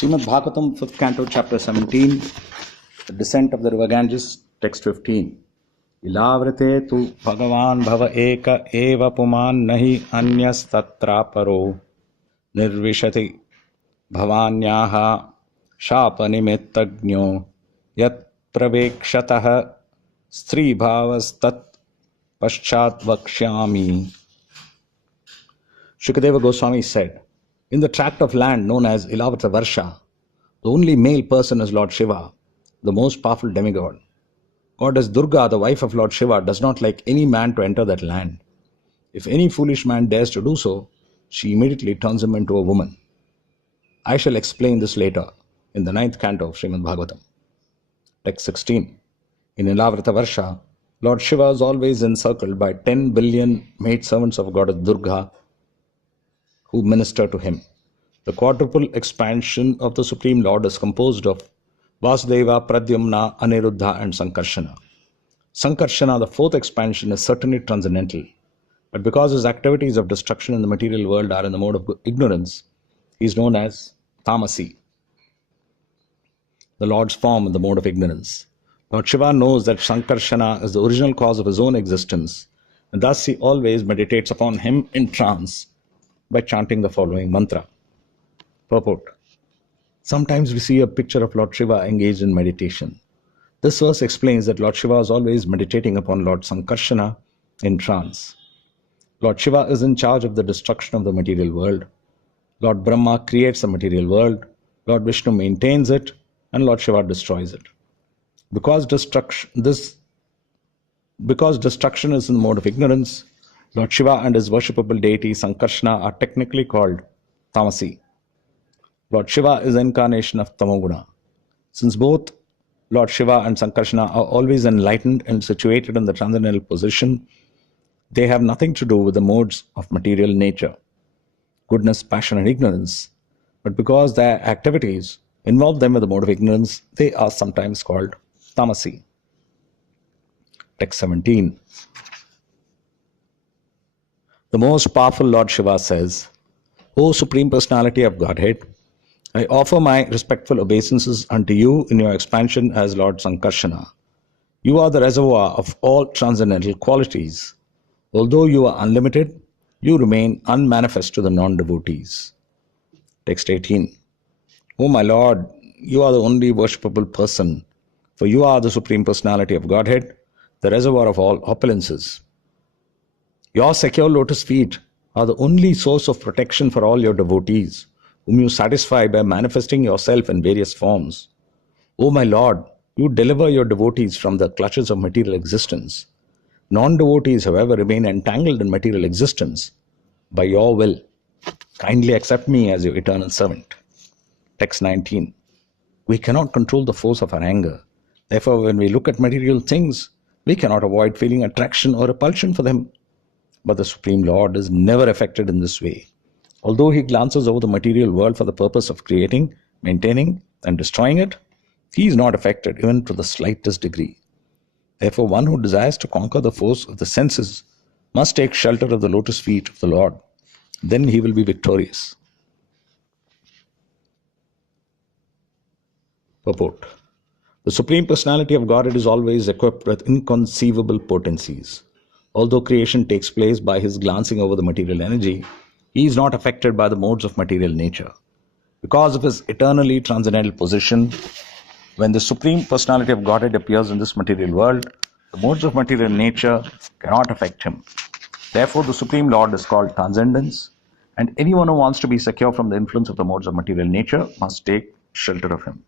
Srimad Bhagavatam, 5th canto, chapter 17, the descent of the river Ganges, text 15. Ilavrite tu Bhagavan bhava eka eva puman nahi anyas tatra paro nirvishati bhavanyaha shapanimettagno yat pravekshataha stri bhavastat paschat vakshyami. Shukadeva Goswami said, in the tract of land known as Ilavrita Varsha, the only male person is Lord Shiva, the most powerful demigod. Goddess Durga, the wife of Lord Shiva, does not like any man to enter that land. If any foolish man dares to do so, she immediately turns him into a woman. I shall explain this later in the 9th canto of Srimad Bhagavatam. Text 16. In Ilavrita Varsha, Lord Shiva is always encircled by 10 billion maidservants of Goddess Durga who minister to him. The quadruple expansion of the Supreme Lord is composed of Vasudeva, Pradyumna, Aniruddha and Sankarshana. Sankarshana, the fourth expansion, is certainly transcendental, but because his activities of destruction in the material world are in the mode of ignorance, he is known as Tamasi, the Lord's form in the mode of ignorance. Lord Shiva knows that Sankarshana is the original cause of his own existence, and thus he always meditates upon him in trance by chanting the following mantra. Purport. Sometimes we see a picture of Lord Shiva engaged in meditation. This verse explains that Lord Shiva is always meditating upon Lord Sankarshana in trance. Lord Shiva is in charge of the destruction of the material world. Lord Brahma creates the material world, Lord Vishnu maintains it, and Lord Shiva destroys it. Because destruction is in the mode of ignorance, Lord Shiva and his worshipable deity Sankarshana are technically called Tamasi. Lord Shiva is the incarnation of Tamoguna. Since both Lord Shiva and Sankarshana are always enlightened and situated in the transcendental position, they have nothing to do with the modes of material nature, goodness, passion and ignorance, but because their activities involve them with the mode of ignorance, they are sometimes called Tamasi. Text 17. The most powerful Lord Shiva says, O Supreme Personality of Godhead, I offer my respectful obeisances unto you in your expansion as Lord Sankarshana. You are the reservoir of all transcendental qualities. Although you are unlimited, you remain unmanifest to the non-devotees. Text 18. O my Lord, you are the only worshipable person, for you are the Supreme Personality of Godhead, the reservoir of all opulences. Your secure lotus feet are the only source of protection for all your devotees, whom you satisfy by manifesting yourself in various forms. O my Lord, you deliver your devotees from the clutches of material existence. Non-devotees, however, remain entangled in material existence. By your will, kindly accept me as your eternal servant. Text 19. We cannot control the force of our anger. Therefore, when we look at material things, we cannot avoid feeling attraction or repulsion for them. But the Supreme Lord is never affected in this way. Although he glances over the material world for the purpose of creating, maintaining, and destroying it, he is not affected even to the slightest degree. Therefore, one who desires to conquer the force of the senses must take shelter of the lotus feet of the Lord. Then he will be victorious. Purport. The Supreme Personality of Godhead is always equipped with inconceivable potencies. Although creation takes place by his glancing over the material energy, he is not affected by the modes of material nature. Because of his eternally transcendental position, when the Supreme Personality of Godhead appears in this material world, the modes of material nature cannot affect him. Therefore, the Supreme Lord is called Transcendence, and anyone who wants to be secure from the influence of the modes of material nature must take shelter of him.